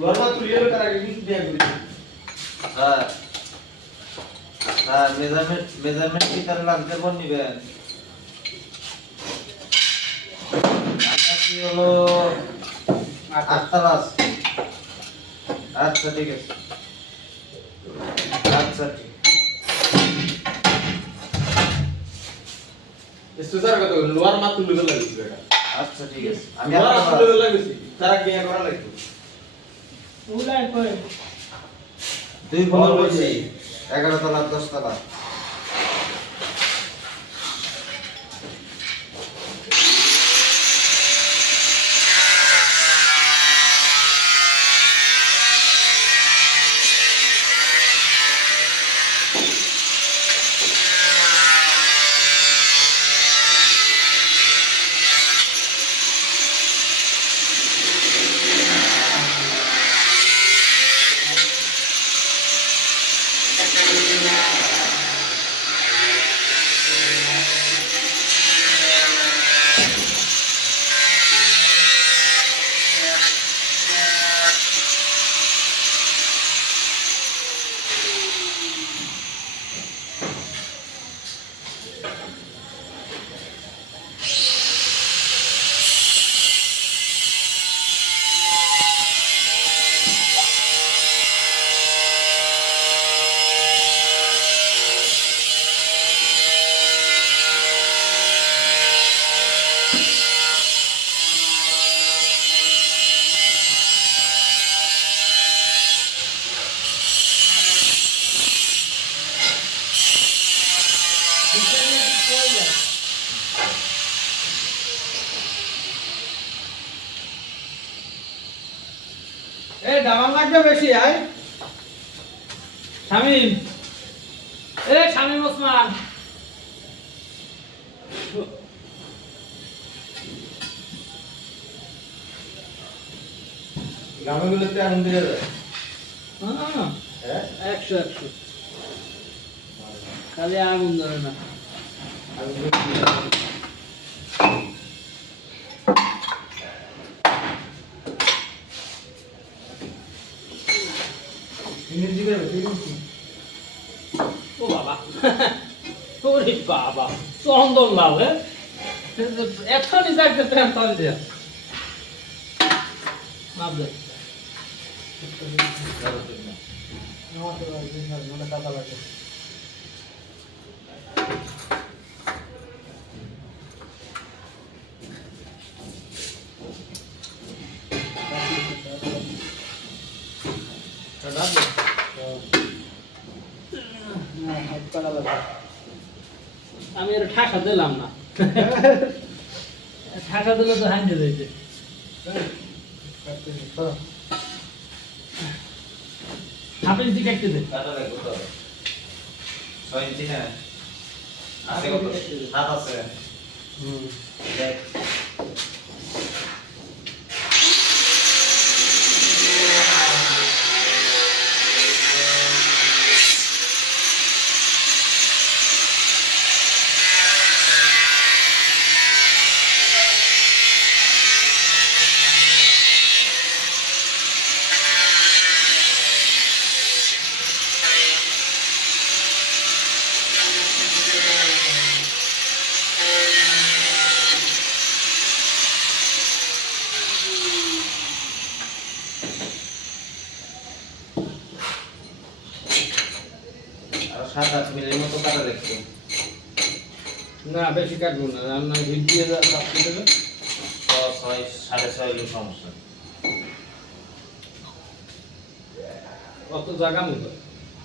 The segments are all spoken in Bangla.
লর্মা তুই এর করা কিছু দেয়া করি হ্যাঁ হ্যাঁ মেজারমেন্ট কি তার লাগবে কোন নিবেন আমি হলো 8 তালা আছে আচ্ছা ঠিক আছে আচ্ছা ঠিক সুজার কত লোয়ার মা তুই লগে লাগিস এটা আচ্ছা ঠিক আছে আমি লোয়ার আপনার তুই লগে লাগিস তারা কি করা লাগবে উলাই কই দুই ফ্লোর হইছে 11 তলা 10 তলা এ দাম লাগবে বেশি আই শামিম শামিম ওসমান গ্রামগুলোতে আগুন দিয়ে যায় হ্যাঁ 100 খালি আগুন ধরে না আগুন দিয়ে যায় ইংরেজি করে ইংরেজি ও বাবা ওরে বাবা চন্দন লাল এখনই যাকে প্যান্ট তাল দিয়া মাপবে আমি এর ঠাসা দিলাম না ঠাসা দিলে তো হাইতে যাইতে হাফ ইঞ্চি কাটতে দে কাটা লাগবে তো 6 ইঞ্চি না আছে কত 7 আছে দেখ আর 7-8 মিলির মতো কাটা লাগবে না বেশি কাটবো না রান্না হিট দিয়ে কাটতে দেবে 6 6.5 এর সমস্যা অত জায়গা মতো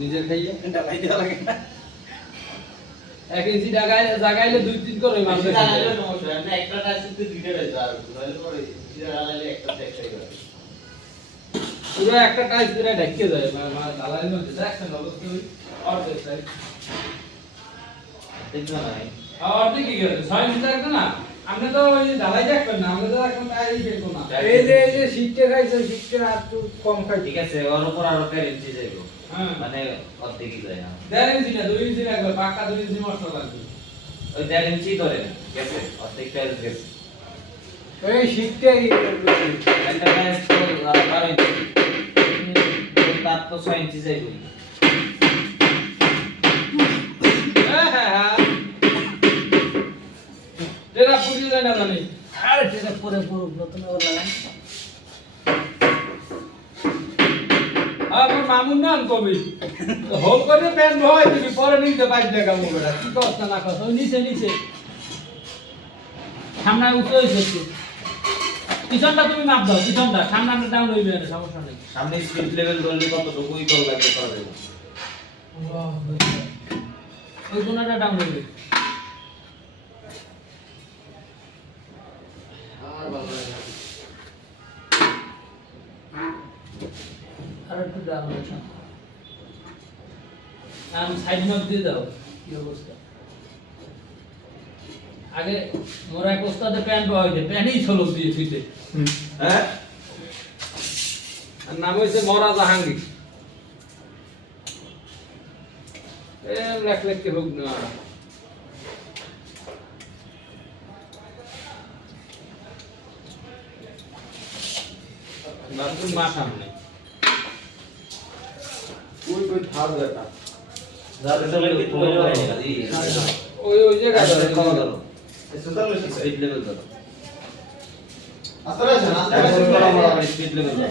নিজের খাইয়ে ডালাই দেওয়া লাগে না 1 ইঞ্চি জায়গাইলে 2-3 করে মারবে ডালাইলে সমস্যা না একটা টাইসিতে দুইটা রয়েছে আর নইলে পরে ডালাইলে একটা একটাই করে পুরো একটা টাইস দিয়ে ঢেকে যায় দালাইয়ের মধ্যে দেখছেন অবস্থা ওই অর্ধেক সাইড দেখছো না অর্ধেক কি করে 6 ইঞ্চি থাকতো না আপনি তো ওই ঢালাই দেখবেন না, আমরা তো এখন এই দেখবো না। এই যে শীতটা খাইছে, শীতটা আর একটু কম খাই। ঠিক আছে ওর উপর আরো 1.5 ইঞ্চি যাইবো হ্যাঁ মানে অর্ধেকই যায় না 1.5 ইঞ্চি না 2 ইঞ্চি লাগবে, পাকা 2 ইঞ্চি মশলা লাগবে। ওই 1.5 ইঞ্চি ধরে গেছে অর্ধেক টাইল গেছে এই শীতটাই একটা প্যাচ তো 12 ইঞ্চি তার তো 6 ইঞ্চি যাইবো হ্যাঁ হ্যাঁ হ্যাঁ এটা পুরি যায় না জানি। আর এটা পরে পুরো নতুন করে লাগান। আমার মামুন নাম কবি হোল করে প্যান ভয় দিবি, পরে নিতে পাইছ না কামু বেটা, কি কষ্ট না কষ্ট। ওই নিচে নিচে সামনে উঠে হইছে, পিছনটা তুমি মাপ দাও, পিছনটা সামনে ডাউন হইবে না, সমস্যা নেই। সামনে স্পিড লেভেল ধরলে কতটুকুই তল লাগবে করে দেবো ওই কোনাটা ডাউন হইবে। আমার ভালো লাগে না। আর একটু ডাউন হইছে, আমি সাইড মাপ দিয়ে দাও। কি অবস্থা? আগে মোরা এক ওস্তাদে প্যান পাওয়া হইছে, প্যানই ছলক দিয়ে ফিতে। হ্যাঁ আর নাম হইছে মরা জাহাঙ্গীর। লেখ লেখতে হোক না, বাথরুম মা সামনে। ওই থাল এটা যাতে চলে একটু বড় হয় না জি ওই ওই জায়গায় আচ্ছা কম দাও। ধরো স্পিড লেভেল ধরো আস্তে আছে না, আস্তে আছে। স্পিড লেভেল ধরো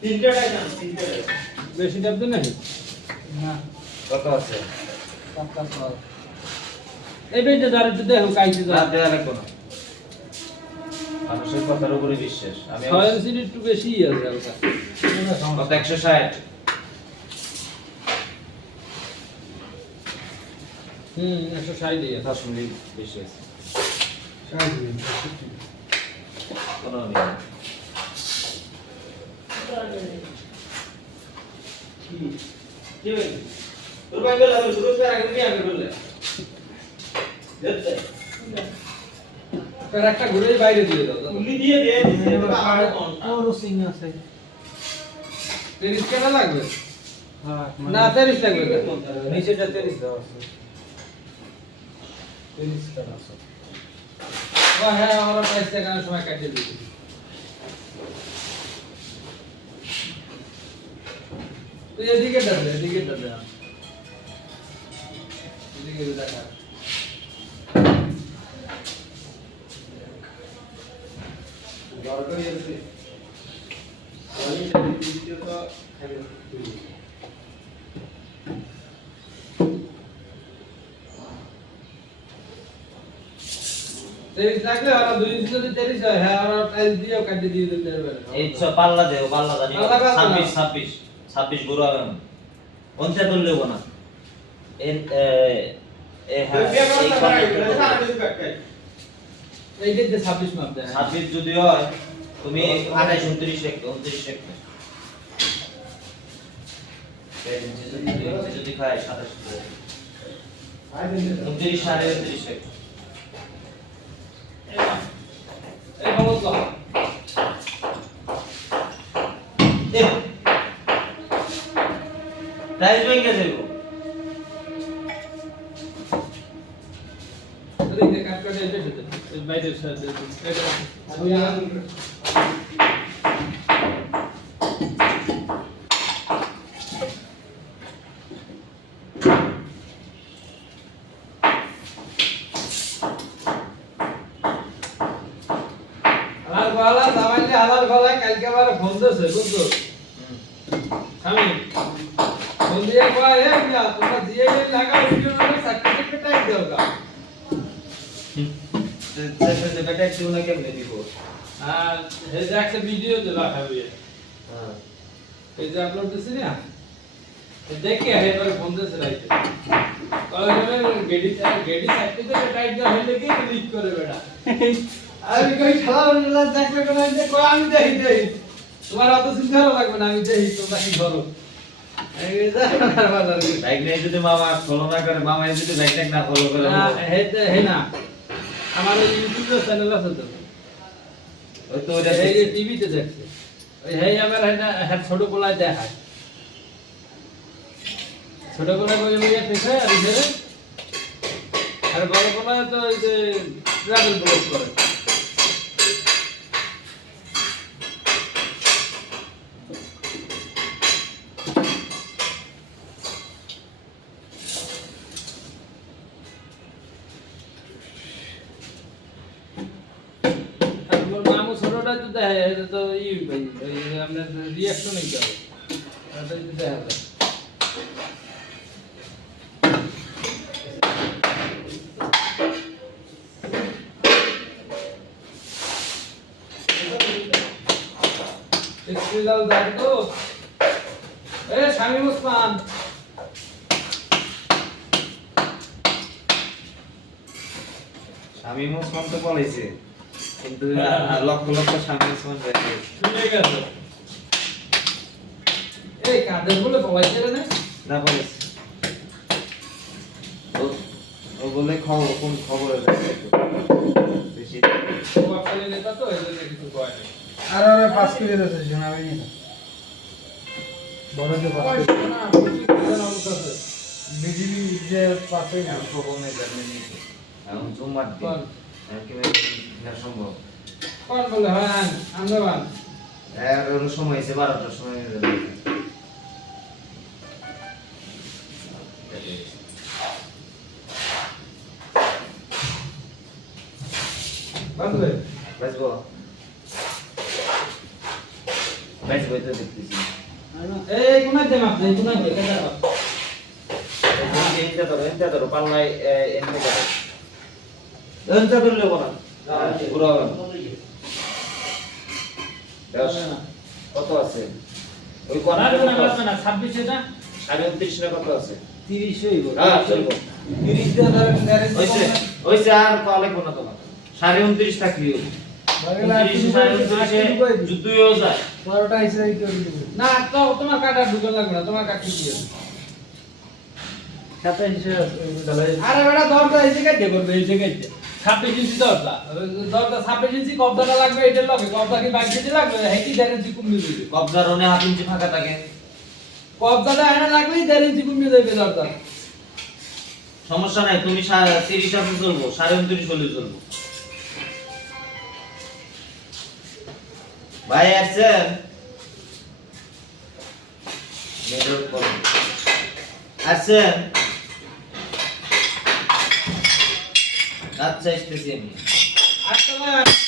তিনটেটাই না, তিনটেটাই। বেশি চাপ দেন নাকি? না কত আছে পাক্কা সব এই বেজে দাঁড় একটু দেখো কাইছে না দাও। দেওয়া লাগবে না মানুষের কথার উপরে বিশ্বাস আমি 6 ইঞ্চির একটু বেশি আছে হালকা। কত 160 160 এই আছে। 10 মিনিট বেশি আছে সাইজ নেই। কোনো নেই কি হইছে? তোর ভাই বলে আমি শুরু করে আগে নিয়ে আগে বলে। দেখতে। আর একটা ঘুরে বাইরে দিয়ে দাও। উনি দিয়ে দে, দিয়ে দে, আমার কোন। ওরও সিং আছে। 30 কেন লাগবে? হ্যাঁ না 30 লাগবে না। নিচেটা 30 দেওয়া আছে। 30 টাকা আছে। ও হ্যাঁ আমরা প্রাইস দেখানোর সময় কাটিয়ে দিই। তুই এদিকে দাও, এদিকে দাও। এদিকে দেখা। দরকার আছে। আমি ভিডিও তো খাইবে। লাগলে আর 2 ইঞ্চি যদি 30 হয়, হ্যাঁ আর টাইল দিয়েও কাটিয়ে দিয়ে দিতে পারবে। এই পাল্লা দেও পাল্লা জানি পাল্লা পাল্লা না। 26 গুলো হবে কোনটা তুললেও না এর হ্যাঁ বিয়ে করার এই টাকা রাখবে, কমপ্লিট সারা দিন কাটকাই। এইটা যে 26 মাপ দেয়। 26 যদি হয় তুমি 28 29 রাখবে 29 রাখবে যদি খায় 27 আই দিন। 29 সাড়ে 29 রাখবে এই খবর তো। প্রাইস ব্যাংকে যাইব এদিকে কাট কাটে এসে দিতে। এই বাইরের সাইডে এটা। আমি আর হালাল গলা দামাইলে হালাল গলায় কালকে আবার ফোন দিছে বুঝছো? আমি ফোন দিয়ে কয় এ মিয়া তোমরা দিয়ে লাগাও ভিডিও করে সার্টিফিকেট টাইপ দাও গা। বেটা একটু না কেমনে দিব আর এই যে একটা ভিডিও দিলা খাবি। হ্যাঁ এই যে আপলোড দিছি না, দেখে এবার ফোন দিছে রাইতে। কয় গেডি সার্টিফিকেট টাইপ দাও হইলে কি ক্লিক করে বেটা। আমি কই খেলা বন্ধুরা দেখলে কোন যে কই আমি দেখি তোমার অত চিন্তা লাগবে না, আমি দেখি তোমরা কি করো। এই যে বাজার বাইক নিয়ে যদি মামা ফলো না করে মামা যদি বাইক না ফলো করে না হেতে হে না আমার ওই ইউটিউবে চ্যানেল আছে তো ওই তো ওটা এই যে টিভিতে দেখছে ওই হেই আমার হ্যাঁ ছোট পোলায় দেখায় ছোট পোলায় বই বই পেছে আর ধরে আর বড় পোলায় তো ওই যে ট্রাভেল ব্লগ করে আমার মামু ছোটটা তো দেখে এটা তো ই ভাই ওই আপনার রিঅ্যাকশন হইতে হবে এটা তো দেখা যায় স্পিরাল দেখো এ শামিম ওসমান শামীম ওসমান তো বলেছে কিন্তু লক্ষ লক্ষ শামীম ওসমান দেখে শুনে গেছে এই কাদের বলে পলাইছে রে না না বলেছে ও বলে খবর কোন খবর বেশি প্রভাবশালী নেতা তো এই জন্য কিছু কয় না আর ওরা পাস করে দিয়েছে শোনাবে না বড় যে পাস করে বিজেপি যে পাস করে এখন খবর নেই জানেন এখন জুমার দিন কোন কিভাবে না সম্ভব কোন বলে হ্যাঁ আমরা বান আর ওর সময় হয়েছে 12টার সময় হয়ে যাবে বাজবে বাজবো বাজবো তো দেখতেছি এই কোনা দেম আপনি কোনা দে কেডা এনতে ধরো পাল্লাই এনতে ধরো এনতে ধরলে বলা পুরো কত আছে ওই না কোনা না লাগবে না 26 এটা 29.5 না কত আছে 30 হইব হ্যাঁ চলবো 30 দিয়ে ধরেন গ্যারেন্টি হইছে হইছে আর কল লাগবে না তোমার 29.5 থাকলিও 29.5 যুদ্ধই হয়ে যায় 12টা এসে কি করে দিব না তো তোমার কাটা ঢুকে লাগবে না তোমার কাট ঠিক আছে 27 ঢালাই আরে বেটা দরজা এই জায়গায় দে করবে এই জায়গায় 26 ইঞ্চি দরজা 26 ইঞ্চি কবজাটা লাগবে এটার লগে কবজা কি 22 ইঞ্চি লাগবে হেকি গ্যারেন্টি কম নিয়ে দিবে কবজার ওনে হাফ ইঞ্চি ফাঁকা থাকে কবজাটা এনে লাগলেই 1.5 ইঞ্চি কম নিয়ে দেবে দরজা সমস্যা নাই তুমি 30 আছে চলবো 29.5 হলে চলবো ভাই আসছেন নেটওয়ার্ক প্রবলেম আসছেন আচ্ছা আসতেছি আমি আচ্ছা